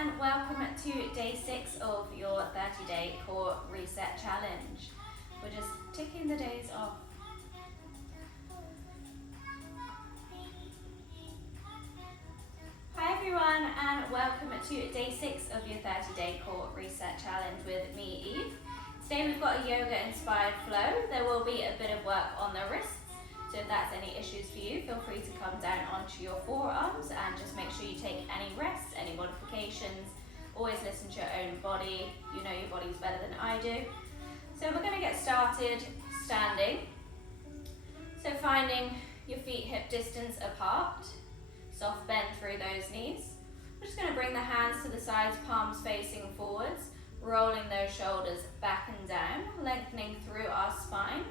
and welcome to day 6 of your 30-day core reset challenge. We're just ticking the days off. Hi everyone, and welcome to day 6 of your 30-day core reset challenge with me, Eve. Today we've got a yoga inspired flow. There will be a bit of work on the wrists. So if that's any issues for you, feel free to come down onto your forearms and just make sure you take any rests, any modifications. Always listen to your own body. You know your body's better than I do. So we're going to get started standing. So finding your feet hip distance apart. Soft bend through those knees. We're just going to bring the hands to the sides, palms facing forwards. Rolling those shoulders back and down. Lengthening through our spine.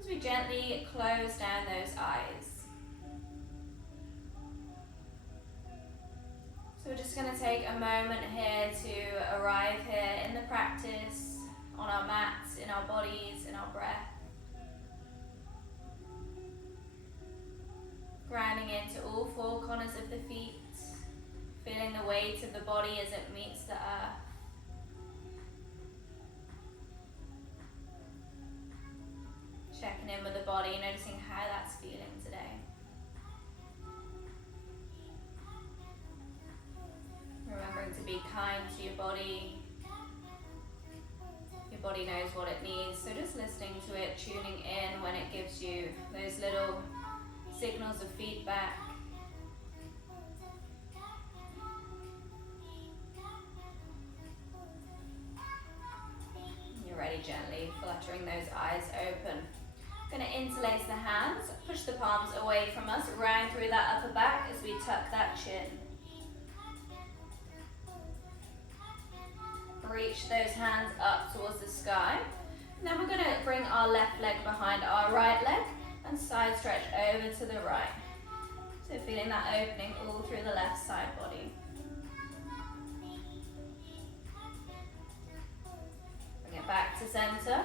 As we gently close down those eyes. So we're just going to take a moment here to arrive here in the practice, on our mats, in our bodies, in our breath. Grounding into all 4 corners of the feet, feeling the weight of the body as it meets the earth. Checking in with the body, noticing how that's feeling today. Remembering to be kind to your body. Your body knows what it needs, so just listening to it, tuning in when it gives you those little signals of feedback. You're ready, gently fluttering those eyes open. Going to interlace the hands, push the palms away from us, round through that upper back as we tuck that chin. Reach those hands up towards the sky. And then we're going to bring our left leg behind our right leg and side stretch over to the right. So feeling that opening all through the left side body. Bring it back to center.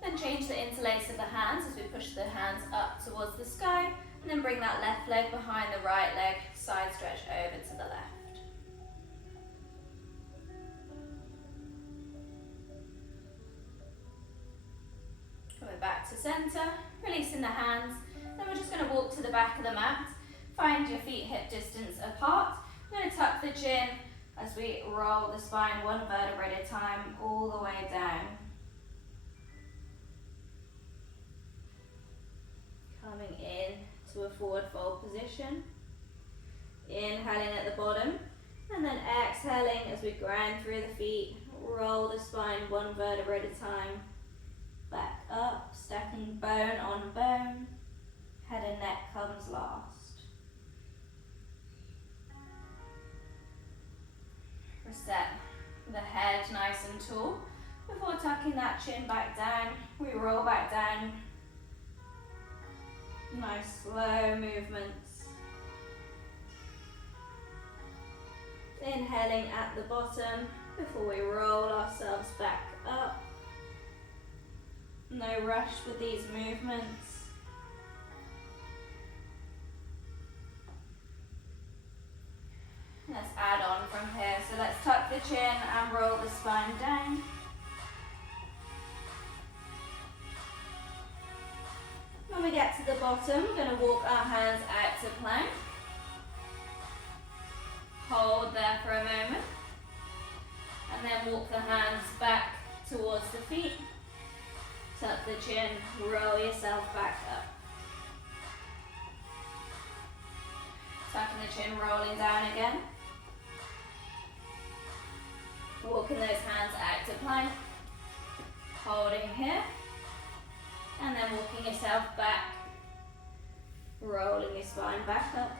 Then change the interlace of the hands as we push the hands up towards the sky, and then bring that left leg behind the right leg, side stretch over to the left. Coming back to center, releasing the hands, then we're just going to walk to the back of the mat, find your feet hip distance apart. We're going to tuck the chin as we roll the spine 1 vertebra at a time all the way down. Coming in to a forward fold position. Inhaling at the bottom and then exhaling as we grind through the feet. Roll the spine 1 vertebra at a time. Back up, stacking bone on bone. Head and neck comes last. Reset the head nice and tall. Before tucking that chin back down, we roll back down. Nice slow movements. Inhaling at the bottom before we roll ourselves back up. No rush with these movements. Let's add on from here. So let's tuck the chin and roll the spine down. When we get to the bottom, we're going to walk our hands out to plank. Hold there for a moment. And then walk the hands back towards the feet. Tuck the chin, roll yourself back up. Tucking the chin, rolling down again. Walking those hands out to plank. Holding here. And then walking yourself back, rolling your spine back up.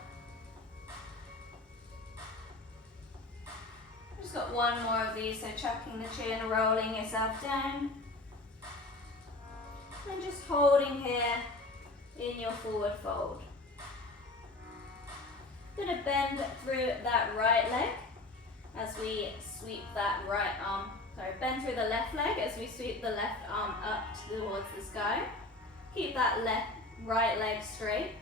Just got 1 more of these, so chucking the chin, rolling yourself down. And just holding here in your forward fold. Gonna bend through that right leg as we sweep that right arm. Sorry, bend through the left leg as we sweep the left arm up towards the sky. Keep that right leg straight.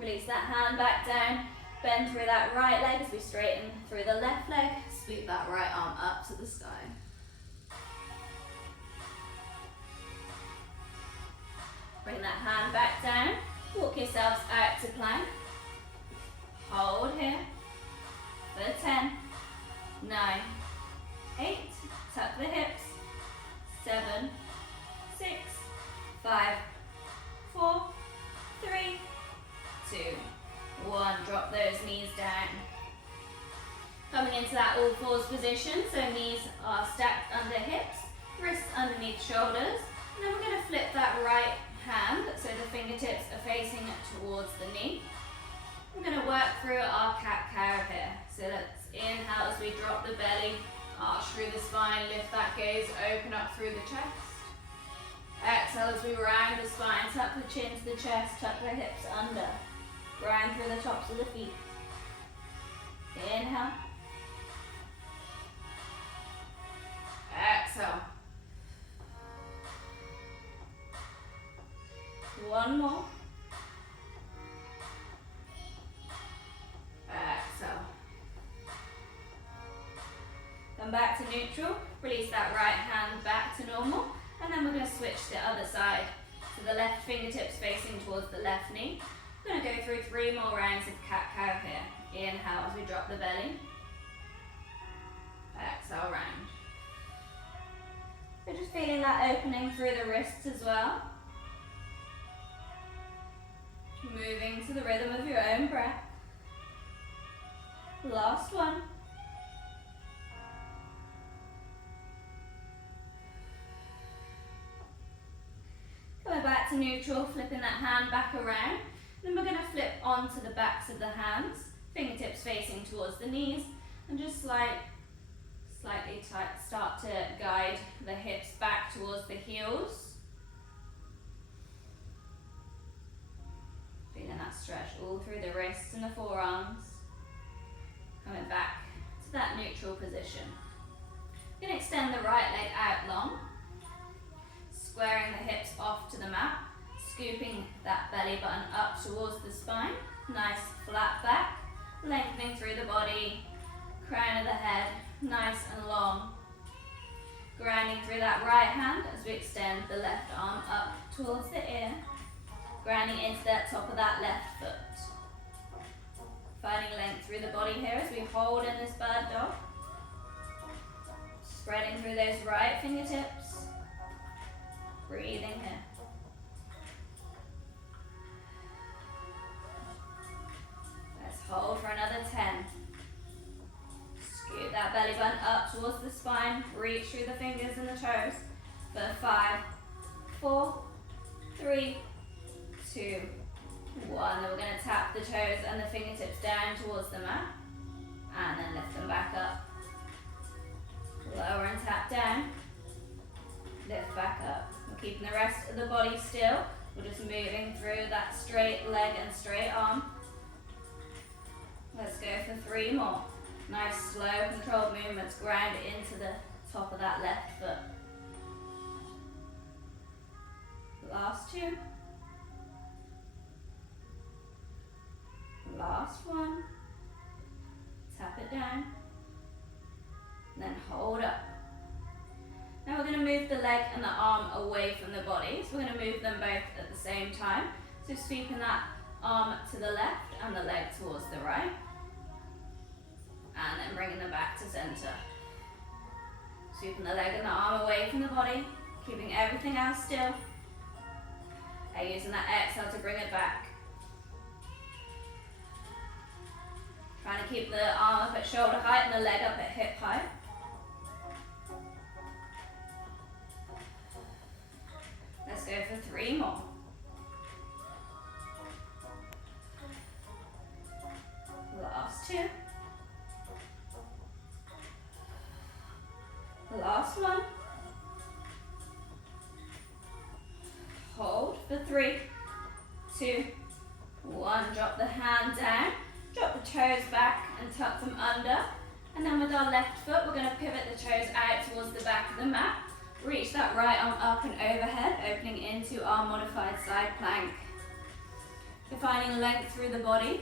Release that hand back down. Bend through that right leg as we straighten through the left leg. Sweep that right arm up to the sky. Bring that hand back down. Walk yourselves out to plank. Hold here for 10, 9, 8, tuck the hips, 7, 6, 5, 4, 3, 2, 1. Drop those knees down. Coming into that all fours position, so knees are stacked under hips, wrists underneath shoulders, and then we're going to flip that right hand so the fingertips are facing towards the knee. We're going to work through our cat-cow here. So let's inhale as we drop the belly, arch through the spine, lift that gaze, open up through the chest. Exhale as we round the spine, tuck the chin to the chest, tuck the hips under. Round through the tops of the feet. Inhale. Exhale. One more. Exhale. Come back to neutral. Release that right hand back to normal. And then we're going to switch to the other side. So the left fingertips facing towards the left knee. We're going to go through 3 more rounds of cat-cow here. Inhale as we drop the belly. Exhale, round. So just feeling that opening through the wrists as well. Moving to the rhythm of your own breath. Last one. Coming back to neutral, flipping that hand back around. Then we're going to flip onto the backs of the hands, fingertips facing towards the knees, and just slightly start to guide the hips back towards the heels. Feeling that stretch all through the wrists and the forearms. Coming back to that neutral position. You're going to extend the right leg out long, squaring the hips off to the mat, scooping that belly button up towards the spine. Nice flat back, lengthening through the body, crown of the head, nice and long. Grounding through that right hand as we extend the left arm up towards the ear. Grounding into that top of that left foot. Finding length through the body here as we hold in this bird dog. Spreading through those right fingertips. Breathing here. Let's hold for another 10. Scoot that belly button up towards the spine. Reach through the fingers and the toes. For 5, 4, 3, 2, 1. Then we're going to tap the toes and the fingertips down towards the mat. And then lift them back up. Lower and tap down. Lift back up. We're keeping the rest of the body still. We're just moving through that straight leg and straight arm. Let's go for 3 more. Nice, slow, controlled movements. Ground into the top of that left foot. Last 2. Last 1. Tap it down. And then hold up. Now we're going to move the leg and the arm away from the body. So we're going to move them both at the same time. So sweeping that arm to the left and the leg towards the right. And then bringing them back to center. Sweeping the leg and the arm away from the body, keeping everything else still. And using that exhale to bring it back. Trying to keep the arm up at shoulder height and the leg up at hip height. Let's go for 3 more. Last 2. Last 1. Hold for 3, 2, 1. Drop the hand down. Drop the toes back and tuck them under. And then with our left foot, we're going to pivot the toes out towards the back of the mat. Reach that right arm up and overhead, opening into our modified side plank. So finding length through the body,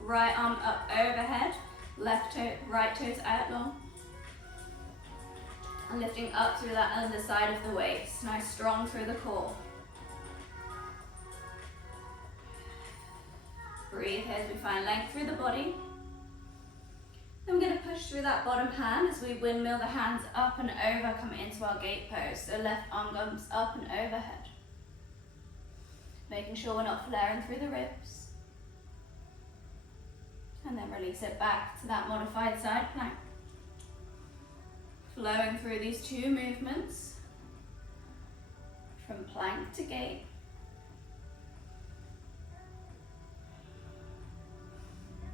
right arm up overhead, left toe, right toes out long. And lifting up through that underside of the waist. Nice strong through the core. Breathe here as we find length through the body. Then we're going to push through that bottom hand as we windmill the hands up and over, coming into our gate pose. So left arm comes up and overhead. Making sure we're not flaring through the ribs. And then release it back to that modified side plank. Flowing through these two movements from plank to gate.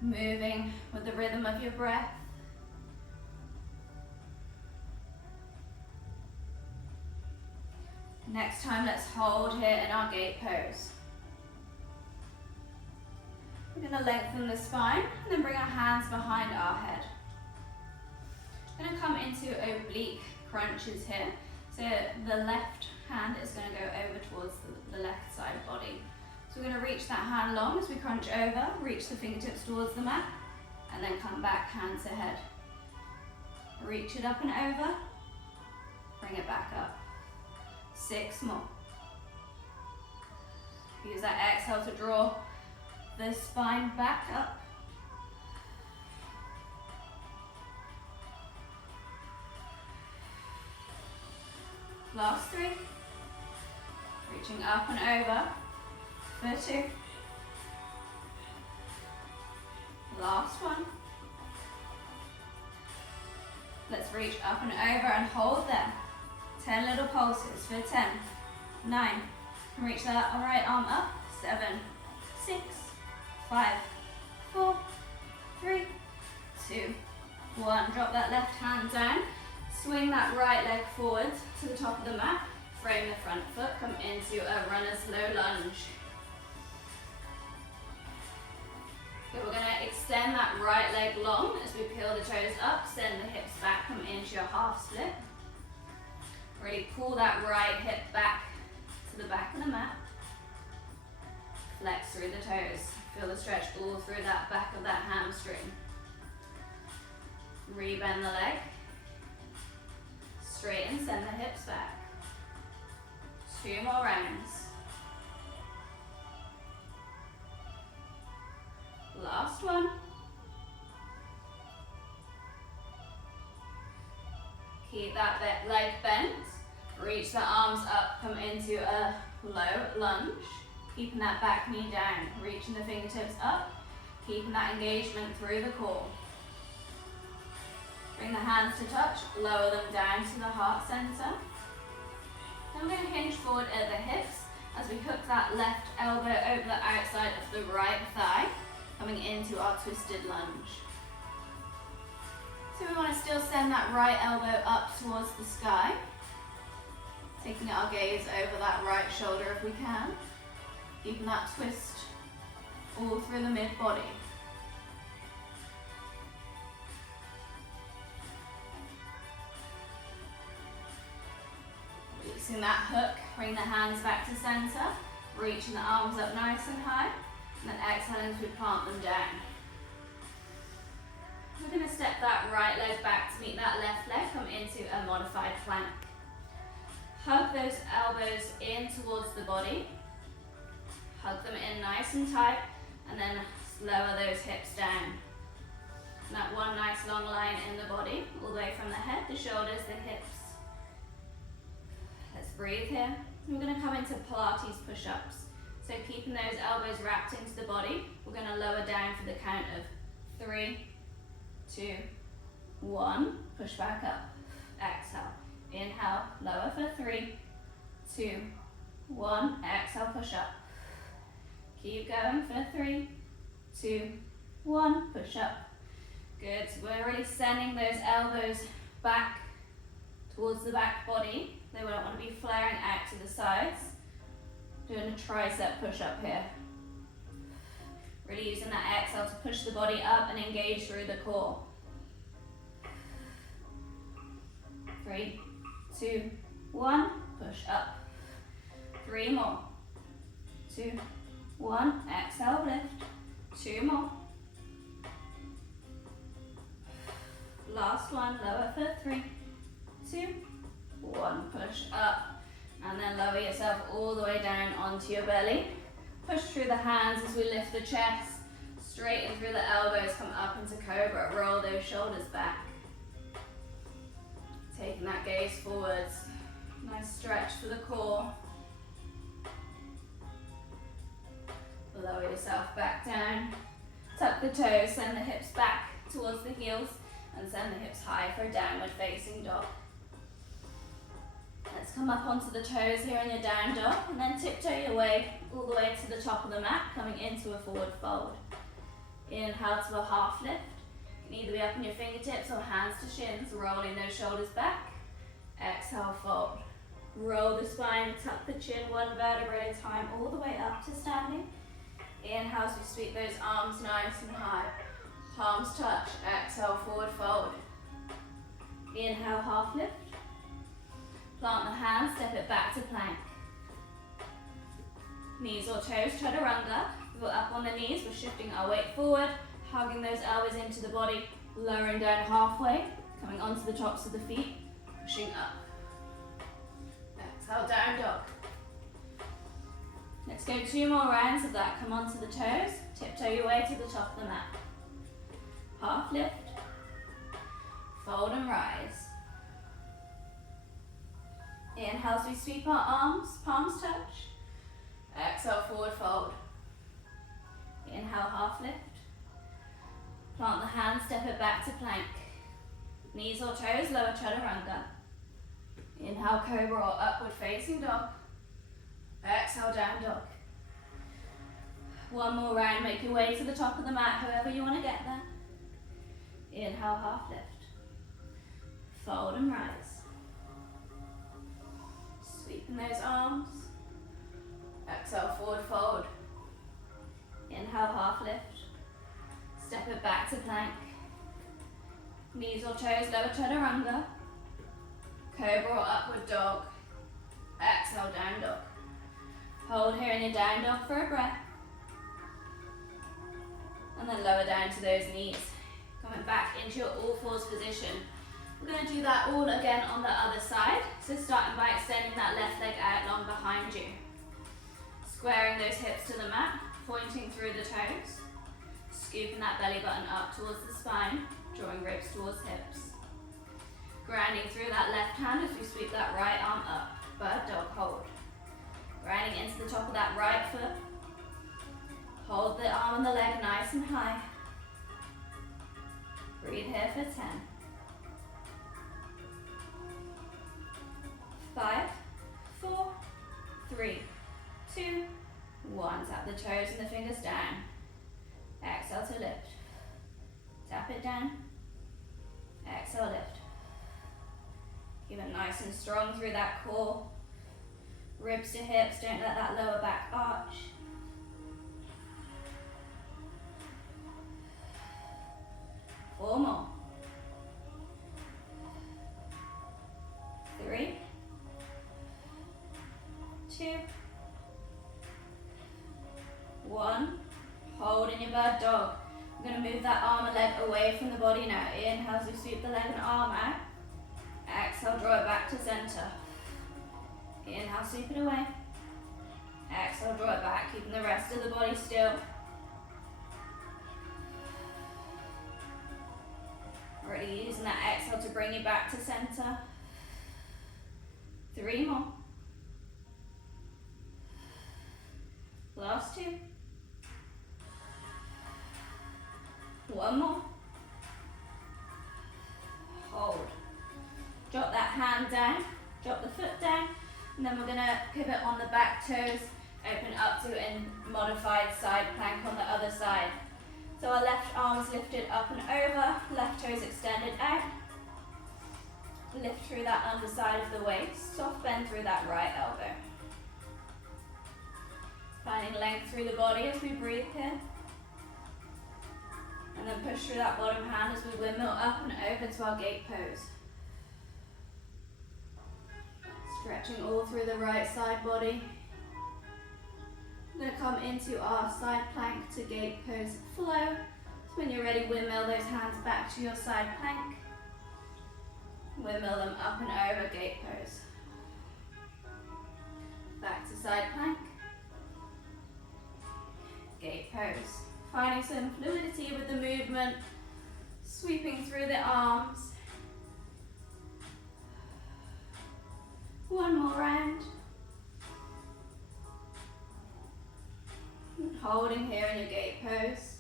Moving with the rhythm of your breath. Next time, let's hold here in our gate pose. We're going to lengthen the spine and then bring our hands behind our head. We're going to come into oblique crunches here. So the left hand is going to go over towards the left side of body. So we're going to reach that hand long as we crunch over, reach the fingertips towards the mat, and then come back hands ahead. Reach it up and over, bring it back up. 6 more. Use that exhale to draw the spine back up. Last 3. Reaching up and over for 2. Last 1. Let's reach up and over and hold there. 10 little pulses for 10, 9. And reach that right arm up. 7, 6, 5, 4, 3, 2, 1. Drop that left hand down. Swing that right leg forward to the top of the mat. Frame the front foot. Come into a runner's low lunge. Okay, we're going to extend that right leg long as we peel the toes up. Send the hips back. Come into your half split. Really pull that right hip back to the back of the mat. Flex through the toes. Feel the stretch all through that back of that hamstring. Rebend the leg. Straighten, send the hips back. 2 more rounds. Last one. Keep that leg bent. Reach the arms up, come into a low lunge. Keeping that back knee down. Reaching the fingertips up. Keeping that engagement through the core. Bring the hands to touch, lower them down to the heart center. Then we're going to hinge forward at the hips as we hook that left elbow over the outside of the right thigh, coming into our twisted lunge. So we want to still send that right elbow up towards the sky, taking our gaze over that right shoulder if we can, keeping that twist all through the mid-body. Releasing that hook, bring the hands back to center, reaching the arms up nice and high, and then exhaling as we plant them down. We're going to step that right leg back to meet that left leg, come into a modified plank. Hug those elbows in towards the body, hug them in nice and tight, and then lower those hips down. And that one nice long line in the body, all the way from the head, the shoulders, the hips. Let's breathe here. We're going to come into Pilates push-ups. So keeping those elbows wrapped into the body, we're going to lower down for the count of 3, 2, 1. Push back up. Exhale. Inhale, lower for 3, 2, 1. Exhale, push up. Keep going for 3, 2, 1. Push up. Good. So we're really sending those elbows back towards the back body. They don't want to be flaring out to the sides. Doing a tricep push up here. Really using that exhale to push the body up and engage through the core. 3, 2, 1. Push up. 3 more. 2, 1, exhale, lift. 2 more. Last one, lower for 3, 2, 1. Push up and then lower yourself all the way down onto your belly. Push through the hands as we lift the chest. Straighten through the elbows, come up into cobra. Roll those shoulders back. Taking that gaze forwards. Nice stretch for the core. Lower yourself back down. Tuck the toes, send the hips back towards the heels and send the hips high for a downward facing dog. Let's come up onto the toes here in your down dog and then tiptoe your way all the way to the top of the mat, coming into a forward fold. Inhale to a half lift. You can either be up on your fingertips or hands to shins, rolling those shoulders back. Exhale, fold. Roll the spine, tuck the chin one vertebra at a time all the way up to standing. Inhale as we sweep those arms nice and high. Palms touch. Exhale, forward fold. Inhale, half lift. Plant the hands, step it back to plank. Knees or toes, chaturanga. We're up on the knees, we're shifting our weight forward, hugging those elbows into the body, lowering down halfway, coming onto the tops of the feet, pushing up. Exhale, down dog. Let's go 2 more rounds of that. Come onto the toes, tiptoe your way to the top of the mat. Half lift, fold and rise. Inhale as we sweep our arms, palms touch. Exhale, forward fold. Inhale, half lift. Plant the hands, step it back to plank. Knees or toes, lower chaturanga. Inhale, cobra or upward facing dog. Exhale, down dog. 1 more round, make your way to the top of the mat, however you want to get there. Inhale, half lift. Fold and rise. Sweeping those arms. Exhale, forward fold. Inhale, half lift. Step it back to plank. Knees or toes, lower chaturanga. Cobra or upward dog. Exhale, down dog. Hold here in your down dog for a breath. And then lower down to those knees. Coming back into your all fours position. We're going to do that all again on the other side. So starting by extending that left leg out long behind you. Squaring those hips to the mat, pointing through the toes. Scooping that belly button up towards the spine, drawing ribs towards hips. Grounding through that left hand as we sweep that right arm up. Bird dog, hold. Grounding into the top of that right foot. Hold the arm and the leg nice and high. Breathe here for 10. 5, 4, 3, 2, 1. Tap the toes and the fingers down. Exhale to lift. Tap it down. Exhale, lift. Keep it nice and strong through that core. Ribs to hips, don't let that lower back arch. Four more. 3, 2, 1. Hold in your bird dog. We're going to move that arm and leg away from the body now. Inhale as we sweep the leg and arm out. Exhale, draw it back to center. Inhale, sweep it away. Exhale, draw it back, keeping the rest of the body still. Already using that exhale to bring you back to center. 3 more. Last 2. 1 more. Hold. Drop that hand down, drop the foot down, and then we're going to pivot on the back toes, open up to a modified side plank on the other side. So our left arm is lifted up and over, left toes extended out. Lift through that underside of the waist, soft bend through that right elbow. Finding length through the body as we breathe here. And then push through that bottom hand as we windmill up and over to our gate pose. Stretching all through the right side body. We're going to come into our side plank to gate pose flow. So when you're ready, windmill those hands back to your side plank. Windmill them up and over, gate pose. Back to side plank. Gate pose. Finding some fluidity with the movement, sweeping through the arms. One more round. Holding here in your gate pose.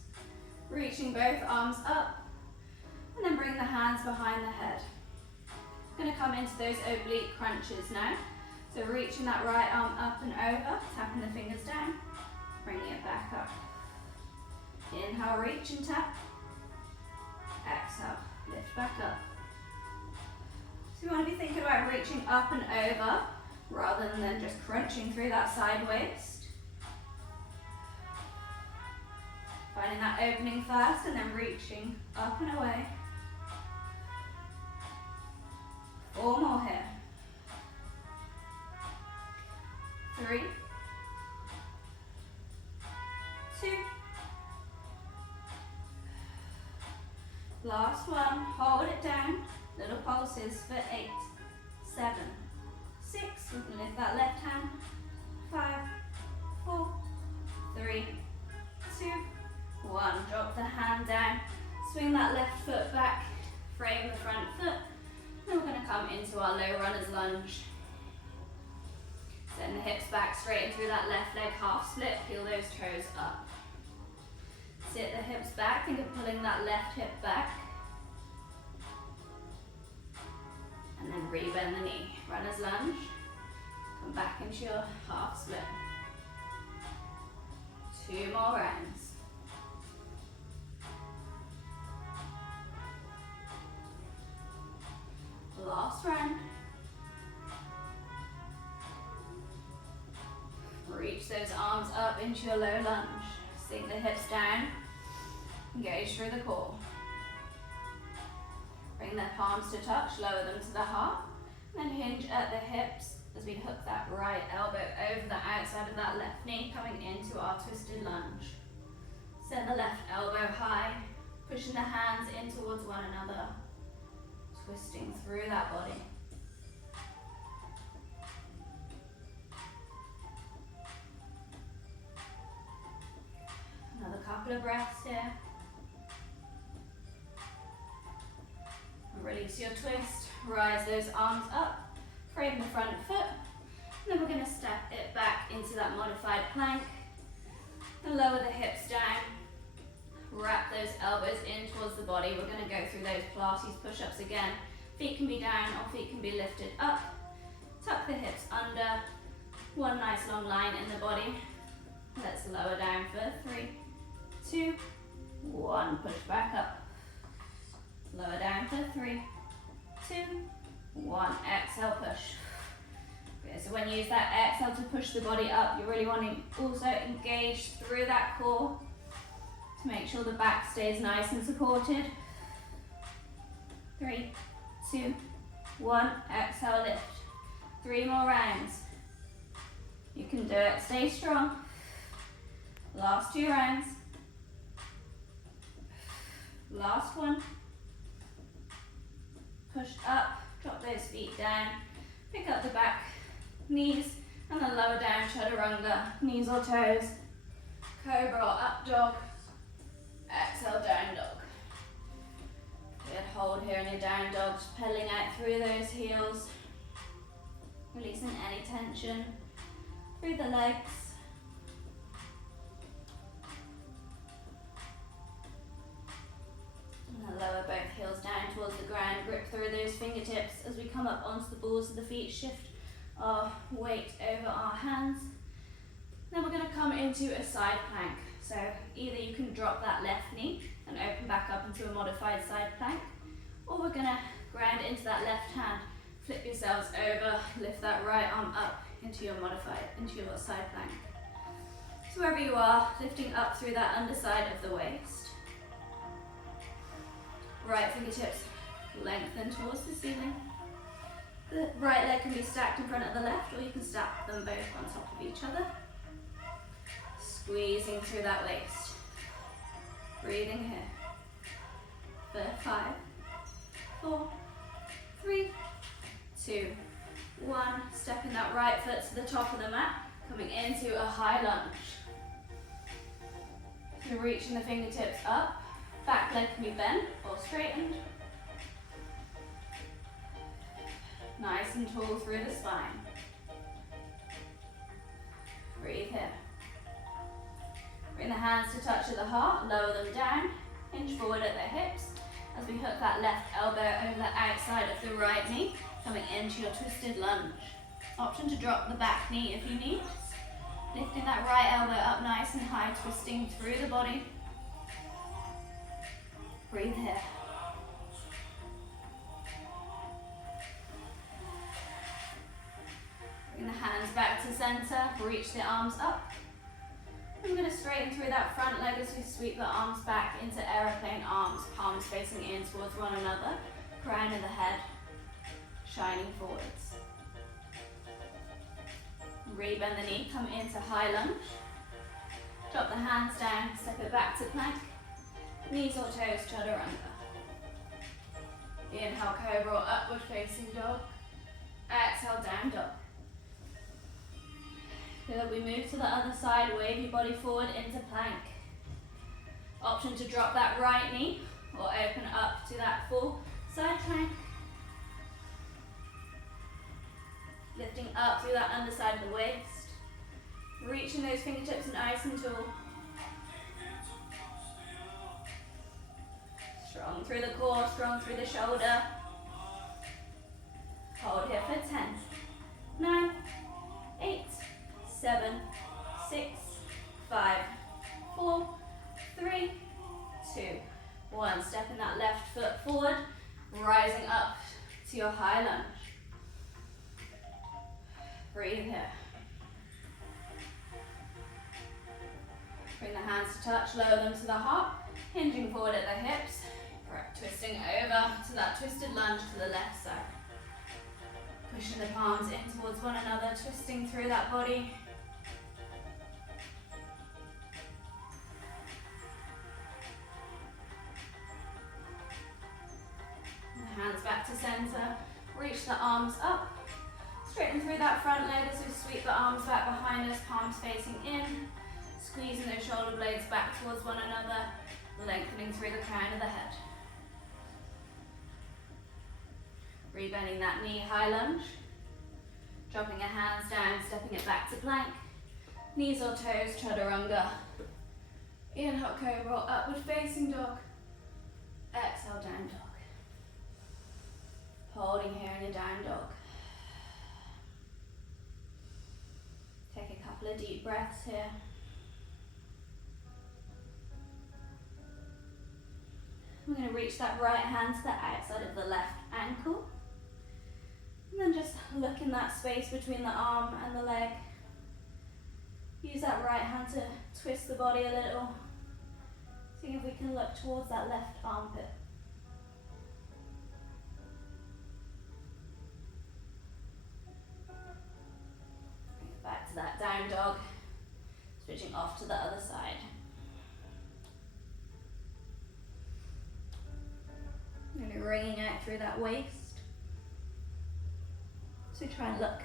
Reaching both arms up, and then bring the hands behind the head. I'm going to come into those oblique crunches now. So reaching that right arm up and over, tapping the fingers down, bringing it back up. Inhale, reach and tap. Exhale, lift back up. So you want to be thinking about reaching up and over, rather than just crunching through that side waist. Finding that opening first and then reaching up and away. 4 more here. 3, 2. Last one, hold it down. Little pulses for 8, 7, 6. We can lift that left hand. 5, 4, 3, 2, 1. Drop the hand down. Swing that left foot back. Frame the front foot. Then we're going to come into our low runner's lunge. Send the hips back, straighten through that left leg, half split. Peel those toes up. Sit the hips back. Think of pulling that left hip back. And then rebend the knee. Runner's lunge. Come back into your half split. 2 more rounds. Last round. Reach those arms up into your low lunge. Sink the hips down. Engage through the core. Bring the palms to touch, lower them to the heart. Then hinge at the hips as we hook that right elbow over the outside of that left knee, coming into our twisted lunge. Send the left elbow high, pushing the hands in towards one another. Twisting through that body. Another couple of breaths here. Release your twist. Rise those arms up. Frame the front foot. And then we're going to step it back into that modified plank. And lower the hips down. Wrap those elbows in towards the body. We're going to go through those Pilates push-ups again. Feet can be down or feet can be lifted up. Tuck the hips under. One nice long line in the body. Let's lower down for 3, 2, 1. Push back up. Lower down for 3, 2, 1. Exhale, push. Okay, so when you use that exhale to push the body up, you're really wanting also engage through that core to make sure the back stays nice and supported. 3, 2, 1. Exhale, lift. 3 more rounds. You can do it. Stay strong. Last 2 rounds. Last one. Push up, drop those feet down, pick up the back knees, and then lower down, chaturanga, knees or toes, cobra or up dog, exhale, down dog. Good, hold here in your down dog, just pedaling out through those heels, releasing any tension through the legs. Lower both heels down towards the ground, grip through those fingertips as we come up onto the balls of the feet, shift our weight over our hands. Then we're going to come into a side plank. So either you can drop that left knee and open back up into a modified side plank, or we're going to ground into that left hand, flip yourselves over, lift that right arm up into your side plank. So wherever you are, lifting up through that underside of the waist. Right fingertips lengthen towards the ceiling. The right leg can be stacked in front of the left, or you can stack them both on top of each other. Squeezing through that waist. Breathing here. For 5, 4, 3, 2, 1. Stepping that right foot to the top of the mat. Coming into a high lunge. So reaching the fingertips up. Back leg can be bent or straightened. Nice and tall through the spine. Breathe here. Bring the hands to touch at the heart, lower them down, hinge forward at the hips as we hook that left elbow over the outside of the right knee, coming into your twisted lunge. Option to drop the back knee if you need. Lifting that right elbow up nice and high, twisting through the body. Breathe here. Bring the hands back to center, reach the arms up. I'm going to straighten through that front leg as we sweep the arms back into aeroplane arms, palms facing in towards one another, crown of the head, shining forwards. Rebend the knee, come into high lunge. Drop the hands down, step it back to plank. Knees or toes, chaturanga. Inhale, cobra or upward facing dog. Exhale, down dog. Good, we move to the other side, wave your body forward into plank. Option to drop that right knee or open up to that full side plank. Lifting up through that underside of the waist. Reaching those fingertips nice and tall. Strong through the core, strong through the shoulder. Hold here for 10, 9, 8, 7, 6, 5, 4, 3, 2, 1. Stepping that left foot forward, rising up to your high lunge. Breathe here. Bring the hands to touch, lower them to the heart, hinging forward at the hips, twisting over to that twisted lunge to the left side. Pushing the palms in towards one another, twisting through that body. The hands back to center, reach the arms up. Straighten through that front leg as we sweep the arms back behind us, palms facing in. Squeezing those shoulder blades back towards one another, lengthening through the crown of the head. Rebending that knee, high lunge. Dropping your hands down, stepping it back to plank. Knees or toes, chaturanga. Inhale, cobra or upward facing dog. Exhale, down dog. Holding here in a down dog. Take a couple of deep breaths here. We're going to reach that right hand to the outside of the left ankle. And then just look in that space between the arm and the leg. Use that right hand to twist the body a little. See if we can look towards that left armpit. Bring it back to that down dog. Switching off to the other side. Really wringing out through that waist. So try and look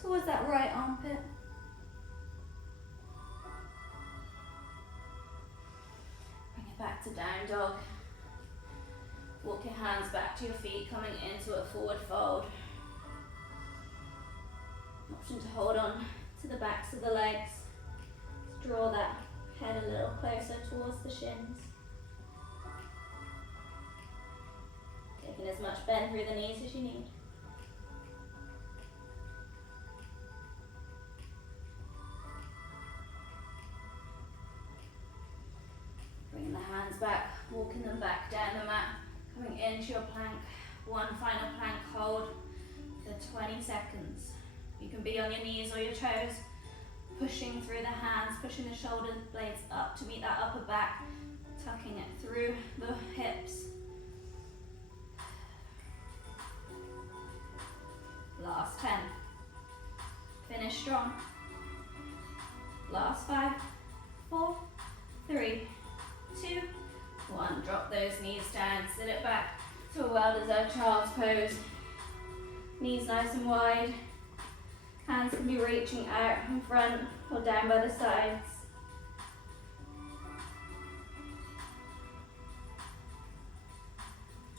towards that right armpit. Bring it back to down dog. Walk your hands back to your feet, coming into a forward fold. Option to hold on to the backs of the legs. Just draw that head a little closer towards the shins. Taking as much bend through the knees as you need. Bringing the hands back, walking them back down the mat, coming into your plank. One final plank hold for 20 seconds. You can be on your knees or your toes, pushing through the hands, pushing the shoulder blades up to meet that upper back, tucking it through the hips. Last 10. Finish strong. Last 5, 4, 3, 2, 1. Drop those knees down, sit it back to a well-deserved child's pose. Knees nice and wide. Hands can be reaching out in front or down by the sides.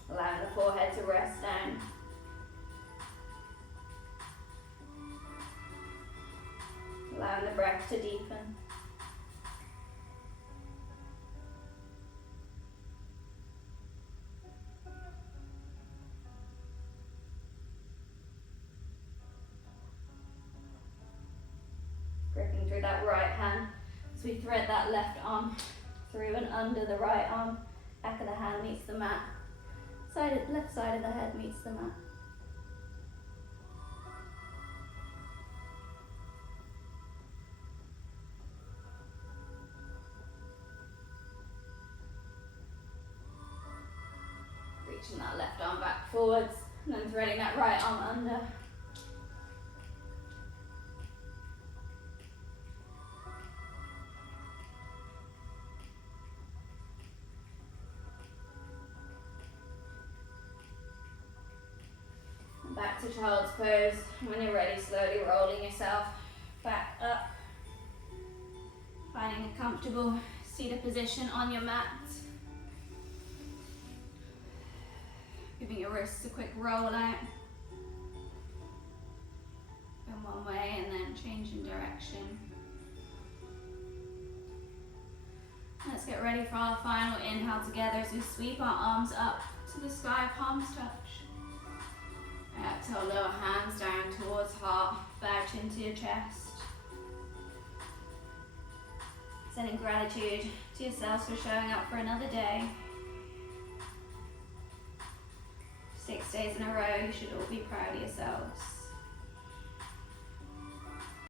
Allowing the forehead to rest down. Allowing the breath to deepen. Gripping through that right hand as we thread that left arm through and under the right arm. Back of the hand meets the mat. Left side of the head meets the mat. Reaching that left arm back forwards and then threading that right arm under. Back to child's pose. When you're ready, slowly rolling yourself back up. Finding a comfortable seated position on your mat. Giving your wrists a quick roll out. Going one way and then changing direction. Let's get ready for our final inhale together as we sweep our arms up to the sky, palms touch. Exhale, lower hands down towards heart, bout into your chest. Sending gratitude to yourselves for showing up for another day. 6 days in a row, you should all be proud of yourselves.